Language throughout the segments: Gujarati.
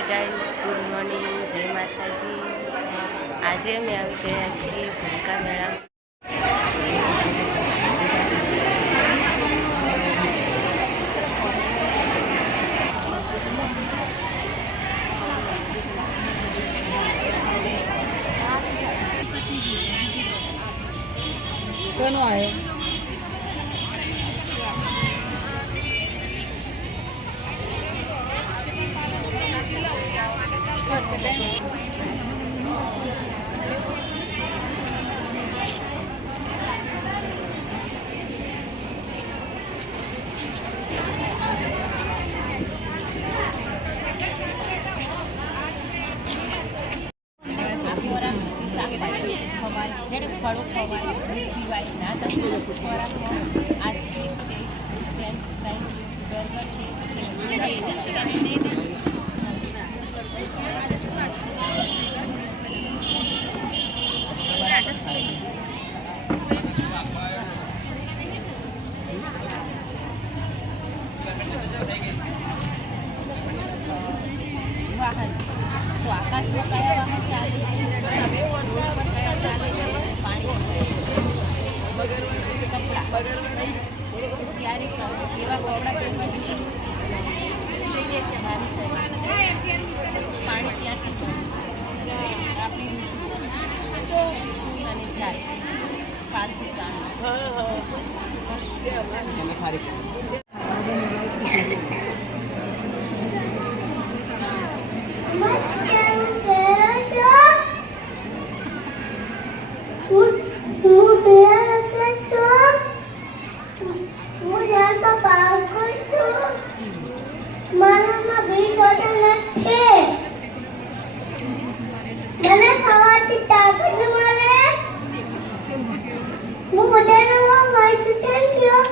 હાય ગાઈઝ ગુડ મોર્નિંગ જય માતાજી આજે અમે આવી ગયા છીએ ભૂલકા મેળા કોનો आहे ફળો ખવાય પીવાય ના. તમે ખોરાકમાં આઈસ્ક્રીમ છે ફ્રેન્ચ ફ્રાઈઝ બર્ગર છે વાહન. તો આકાશમાં કયા વાહન ચાલે છે બધા કયા ચાલે છે પાણી કપડાં ત્યારે કેવા કપડાં પહેરવા જોઈએ મારી સાહેબ. પાણી ત્યાંથી આપણી ફૂલ અને ઝાડ પાલતુ નથી. મને ખાવાથી તાકાત મળે હું બધાને બહુ મસ્ત થેન્ક યુ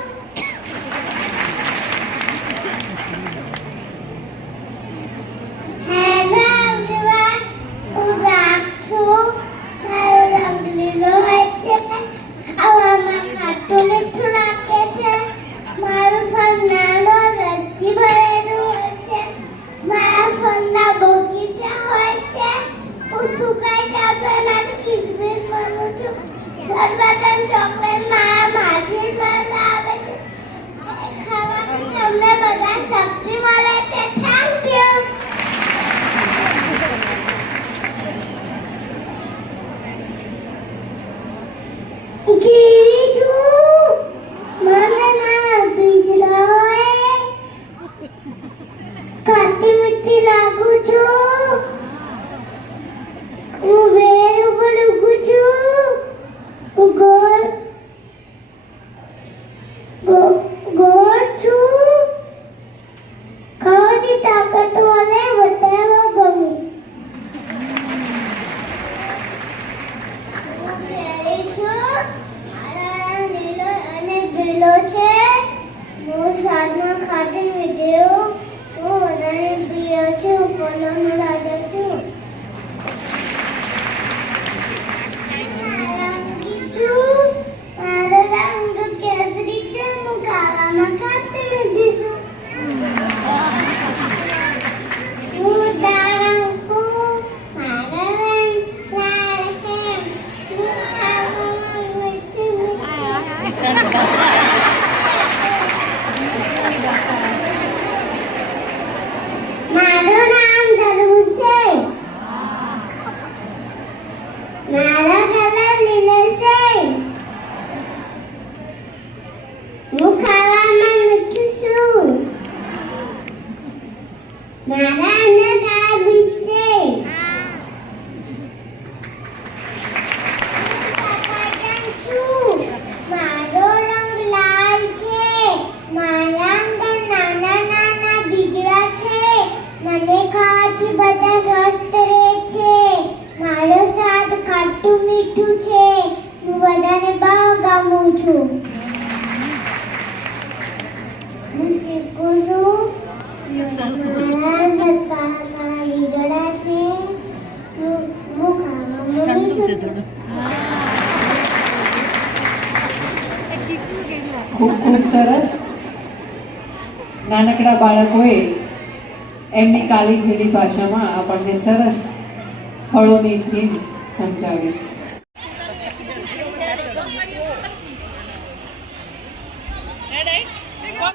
હેલો એવરીવન હું રાગ છું મારો રંગ લીલો હોય છે આવામાં ખાટું મીઠું નાખે છે મારું ફળ નાનો રસથી ભરેલું હોય છે મારા ફળના બગીચા હોય છે હું સુકાઈ જાઉં તો એમાંથી કિસમિસ બનું છું ઘર બટન ચોકલેટ મારા આવે છે. એ તમને બધા શક્તિ મળે છે. થેન્ક યુ કીવી છું મને ના બીજલોય ખાટી મીઠી લાગુ છું. હું વેર ઉપર ઉગું છું. હું છું. મારો લીલો અને પીળો છે. હું સ્વાદમાં ખાટી મીઠી હું વધારે પ્રિય છું. ફળોનો રાજા છું નારંગી છું મારો રંગ કેસરી છે હું ખાવામાં ખાટી મીઠી છું હું તારંગ છું મારો રંગ લાલ છે હું ખાવામાં મીઠી મીઠી મારું નામ ધરવું છે મારો કલર લીલો છે હું ખાવામાં મીઠું છું મારા અંદર કાળા બીજ છે સફરજન છું મારો રંગ લાલ છે મારા અંદર નાના નાના બીજડા છે મને ખાવાથી બધા સ્વસ્થ રહે છે મારો સ્વાદ ખાટું મીઠું છે હું બધાને બહુ ગમું છું હું ચીકુ છું મારા અંદર કાળા કાળા બીજડા છે હું હું ખાવામાં મીઠું છું ખૂબ ખૂબ સરસ. નાનકડા બાળકોએ એમની કાલી ઘેલી ભાષામાં આપણને સરસ ફળોની થીમ સમજાવી.